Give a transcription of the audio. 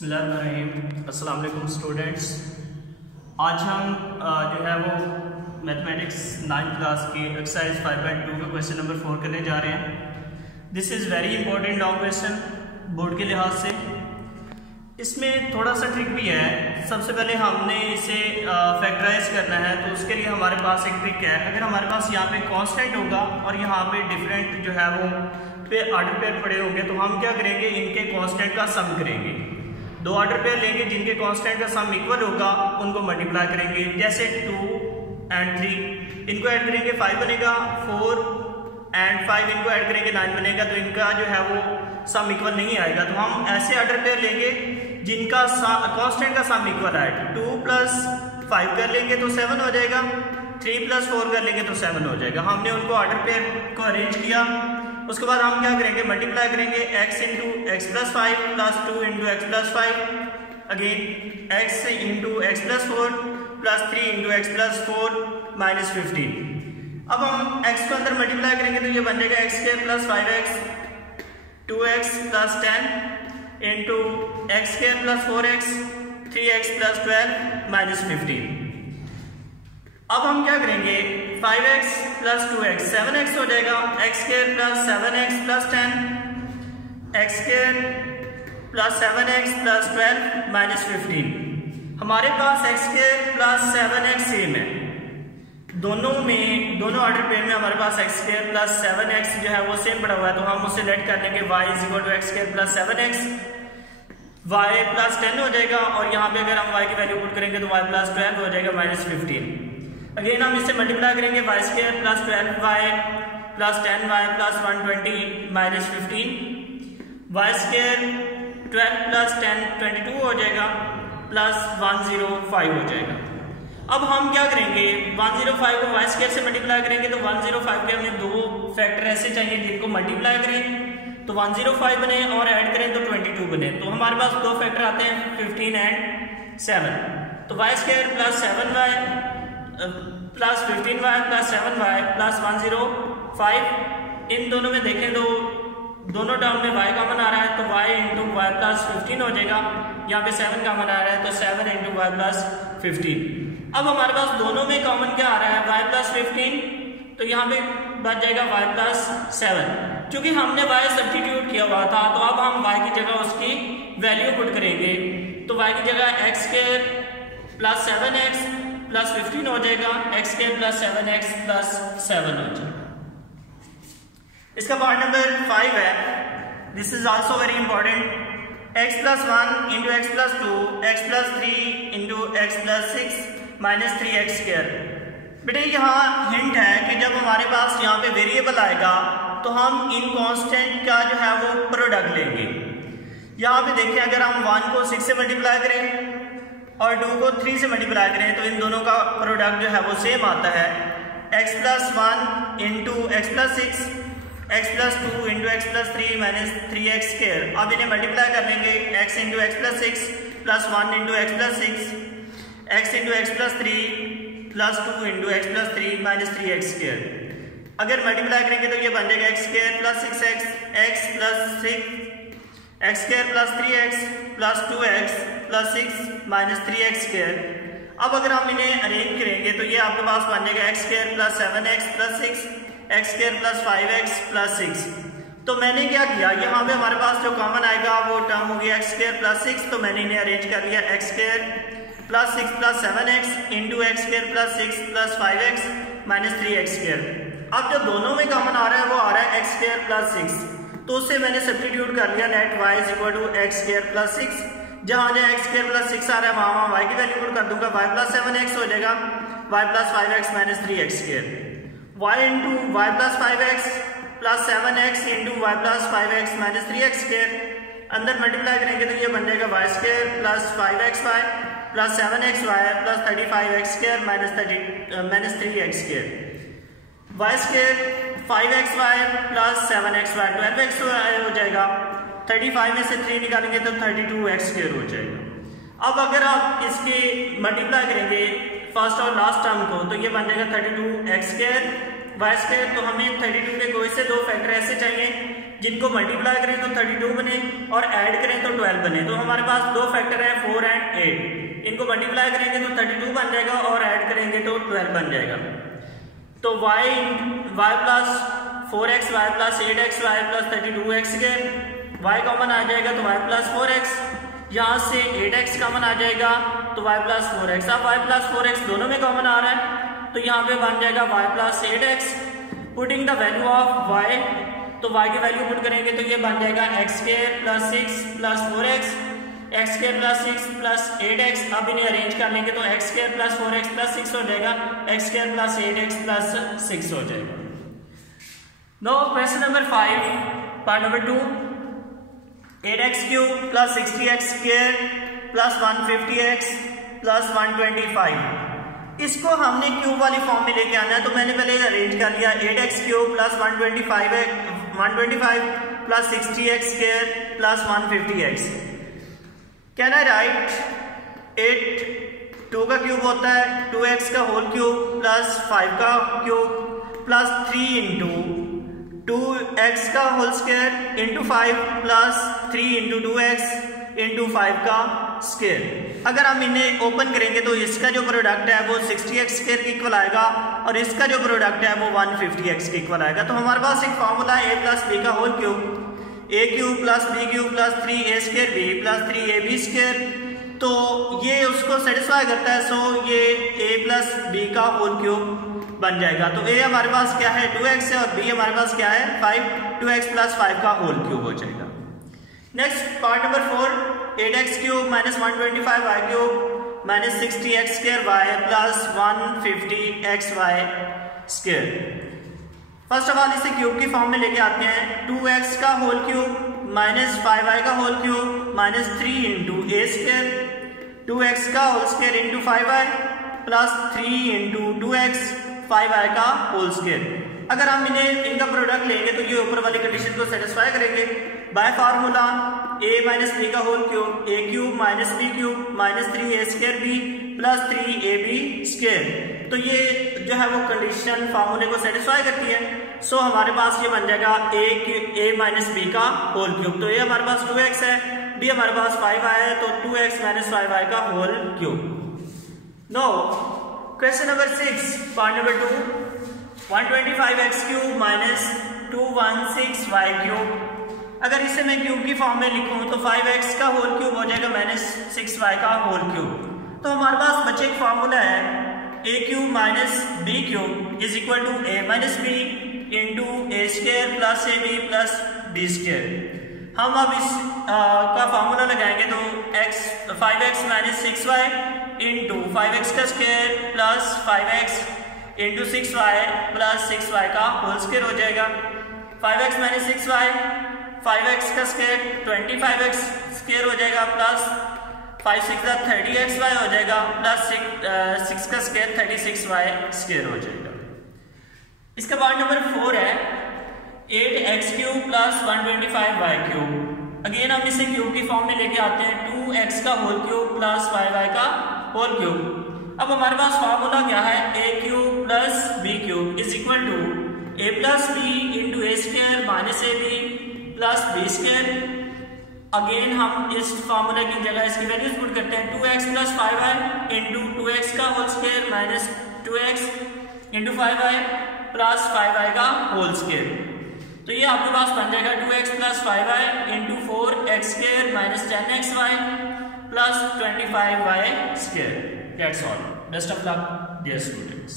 बिस्मिल्लाहिर्रहमानिर्रहीम। अस्सलाम वालेकुम स्टूडेंट्स। आज हम जो है वो मैथमेटिक्स 9th क्लास की एक्सरसाइज 5.2 का क्वेश्चन नंबर 4 करने जा रहे हैं। This is very important long question board के लिहाज से। इसमें थोड़ा सा ट्रिक भी है। सबसे पहले हमने इसे फैक्टराइज करना है, तो उसके लिए हमारे पास एक ट्रिक है। अगर हमारे पास यहाँ पे कांस्टेंट होगा और यहाँ पे डिफरेंट जो है वो पे ऑर्डर पेयर पड़े होंगे, तो हम क्या करेंगे, इनके कांस्टेंट का सम करेंगे। दो ऑर्डर पेयर लेंगे जिनके कांस्टेंट का सम इक्वल होगा, उनको मल्टीप्लाई करेंगे। जैसे 2 और 3 इनको ऐड करेंगे 5 बनेगा, 4 और 5 इनको ऐड करेंगे 9 बनेगा। तो इनका जो है वो सम इक्वल नहीं आएगा। तो हम ऐसे ऑर्डर पेयर लेंगे जिनका कांस्टेंट का सम इक्वल आए। 2 + 5 कर लेंगे तो 7 हो जाएगा, 3 + 4 कर लेंगे तो 7 हो जाएगा। हमने उनको ऑर्डर पेयर को अरेंज किया। उसके बाद हम क्या करेंगे, मल्टीप्लाई करेंगे x × x + 5 + 2 × x + 5, again x × x + 4 + 3 × x + 4 - 15। अब हम x को अंदर मल्टीप्लाई करेंगे तो ये बन जाएगा x² + 5x 2x + 10 × x² + 4x 3x + 12 - 15। अब हम क्या करेंगे, 5x + 2x 7x हो जाएगा, x² + 7x + 10 x² + 7x + 12 - 15। हमारे पास x² + 7x सेम है। दोनों ऑर्डर पेयर में हमारे पास x² + 7x जो है वो सेम पड़ा हुआ है। तो हम उसे लेट कर लेंगे, y = x² + 7x, y + 10 हो जाएगा। और यहाँ पे अगर हम y की वैल्यू पुट करेंगे तो y + 12 हो जाएगा -15। अगेन हम इसे मल्टीप्लाई करेंगे, y² + 12y + 10y + 120 - 15, y² 12 + 10 22 हो जाएगा, प्लस 105 हो जाएगा। अब हम क्या करेंगे, 105 को y² से मल्टीप्लाई करेंगे तो 105 के हमें दो फैक्टर ऐसे चाहिए जिनको मल्टीप्लाई करें तो 105 बने और ऐड करें तो 22 बने। तो हमारे पास दो फैक्टर आते हैं 15 और 7। तो y² + 7y + 15y + 7y + 105, इन दोनों में देखें तो दोनों टर्म में y कॉमन आ रहा है तो y × y + 15 हो जाएगा। यहाँ पे 7 कॉमन आ रहा है तो 7 × y + 15। अब हमारे पास दोनों में कॉमन क्या आ रहा है, y + 15, तो यहाँ पे बच जाएगा y + 7। क्योंकि हमने y सब्स्टिट्यूट किया हुआ था तो अब हम y की जगह उसकी वैल्यू पुट करेंगे। तो y की जगह x² + 7x + 15 हो जाएगा, x² + 7x + 7 हो जाएगा। इसका पार्ट नंबर 5 है। This is also very important. x + 1 × x + 2 x + 3 × x + 6 - 3x²। बेटे यहाँ हिंट है कि जब हमारे पास यहाँ पे वेरिएबल आएगा तो हम इन कांस्टेंट का जो है वो प्रोडक्ट लेंगे। यहाँ पे देखिए, अगर हम 1 को 6 से मल्टीप्लाई करें और 2 को 3 से मल्टीप्लाई करें तो इन दोनों का प्रोडक्ट जो है वो सेम आता है। x + 1 × x + 6 x + 2 × x + 3 - 3x²। अब इन्हें मल्टीप्लाई कर लेंगे, x × x + 6 + 1 × x + 6 x × x + 3 + 2 × x + 3 - 3x²। अगर मल्टीप्लाई करेंगे तो ये बन जाएगा x² + 6x x + 6 x² + 3x + 2x + 6 - 3x²। अब अगर हम इन्हें अरेंज करेंगे तो ये आपके पास बन जाएगा x² + 7x + 6 x² + 5x + 6। तो मैंने क्या किया, यहाँ पे हमारे पास जो कॉमन आएगा वो टर्म होगी x² + 6, तो मैंने इन्हें अरेंज कर लिया, x² + 6 + 7x × x² + 6 + 5x - 3x²। अब जो दोनों में कॉमन आ रहा है वो आ रहा है x² + 6, तो उससे मैंने सब्स्टिट्यूट कर लिया, नेट y = x² + 6। जहाँ x² + 6 आ रहा है वहाँ y की वैल्यू पुट कर दूंगा, y + 7x हो जाएगा, y + 5x - 3x²। y × y + 5x + 7x × y + 5x - 3x²। अंदर मल्टीप्लाई करेंगे तो ये बन जाएगा y² + 5xy + 7xy + 35x² - 3x²। y² 5xy + 7xy 12xy हो जाएगा। 35 में से 3 निकालेंगे तो 32x² हो जाएगा। अब अगर आप इसके मल्टीप्लाई करेंगे फर्स्ट और लास्ट टर्म को तो ये बन जाएगा 32x²। y², तो हमें 32 के कोई से दो फैक्टर ऐसे चाहिए जिनको मल्टीप्लाई करें तो 32 बने और ऐड करें तो 12 बने। तो हमारे पास दो फैक्टर है 4 एंड 8, इनको मल्टीप्लाई करेंगे तो 32 बन जाएगा और ऐड करेंगे तो 12 बन जाएगा। तो y plus 4x y plus 8x y plus 32x के y कॉमन आ जाएगा तो y प्लस 4x, यहाँ से 8x कॉमन आ जाएगा तो y प्लस 4x। अब y प्लस 4x दोनों में कॉमन आ रहा है तो यहाँ पे बन जाएगा y plus 8x। Putting the value of y, तो y की वैल्यू पुट करेंगे तो ये बन जाएगा x square plus 6 plus 4x, x square plus 6 plus 8x। अब इन्हें अरेंज कर लेंगे तो x square plus 4x plus 6 हो जाएगा, x square plus 8x plus 6 हो जाएगा। No question number 5 part number 2, 8x cube plus 60x square plus 150x plus 125, इसको हमने क्यूब वाली फॉर्म में लेके आना है। तो मैंने पहले अरेंज कर लिया 8x cube plus 125 plus 60x square plus 150x। Can I right 8 2 का क्यूब होता है 2x का होल क्यूब प्लस 5 का क्यूब प्लस 3 इंटू 2x का whole square into 5 plus 3 into 2x into 5 का स्क्वायर। अगर हम इन्हें ओपन करेंगे तो इसका जो प्रोडक्ट है वो 60x स्क्वायर के इक्वल आएगा और इसका जो प्रोडक्ट है वो 150x के इक्वल आएगा। तो हमारे पास एक फॉर्मूला है a प्लस बी का whole cube, a cube plus B cube plus 3a square B plus 3ab square. तो ये उसको सेटिस्फाई करता है, सो ये a प्लस बी का होल क्यूब बन जाएगा। तो a हमारे पास क्या है 2x है और b हमारे पास क्या है 5, 2x प्लस 5 का होल क्यूब हो जाएगा। Next part number 4, 8x cube minus 125y cube minus 60x square y plus 150xy square. First of all इसे क्यूब की फॉर्म में लेके आते हैं। 2x का होल क्यूब माइनस 5y का whole cube minus 3 into A square, 2x का whole square into 5y plus 3 into 2x 5y का होल स्क्वायर। अगर हम इनका प्रोडक्ट लेंगे तो ये ऊपर वाली कंडीशन को सेटिस्फाई करेंगे। By formula a minus B का whole cube a cube minus B cube minus 3a square B plus 3ab square. तो ये जो है वो कंडीशन फार्मूले को सेटिस्फाई करती है। सो हमारे पास ये बन जाएगा a माइनस बी का होल क्यूब। तो ये हमारे पास 2x है, b हमारे पास 5y है, तो 2x माइनस 5y का whole cube. No question number 6 part number 2, 125x cube minus 216y cube. अगर इसे मैं क्यूब की फॉर्म में लिखूं तो 5x का होल क्यूब हो जाएगा माइनस 6y का होल क्यूब। तो हमारे पास बचे एक फॉर्मूला है a cube minus B cube is equal to a minus B into A square plus A B plus B square. हम अब इस का फॉर्मूला लगाएंगे तो 5x minus 6y into 5x का square plus 5x into 6y plus 6y का whole square हो जाएगा। 5x माइनस 6y 5x का स्क्वायर 25x स्क्वायर हो जाएगा प्लस 5 6 का 30xy हो जाएगा प्लस 6 का स्क्वायर 36y स्क्वायर हो जाएगा। इसका पार्ट नंबर 4 है 8x cube plus 125y cube. Again हम इसे क्यूब की फॉर्म में लेके आते हैं 2x का होल क्यूब प्लस 5y का होल क्यूब। अब हमारे पास फार्मूला क्या है a cube plus b cube is equal to a plus B into A square minus A B plus B square. Again हम इस फार्मूला की जगह इसकी वैल्यूज पुट करते हैं 2x plus 5y into 2x का whole square minus 2x into 5y plus 5y का whole square. तो ये आपके पास बन जाएगा 2x plus 5y into 4x square minus 10xy plus 25y square. That's all. Best of luck dear students.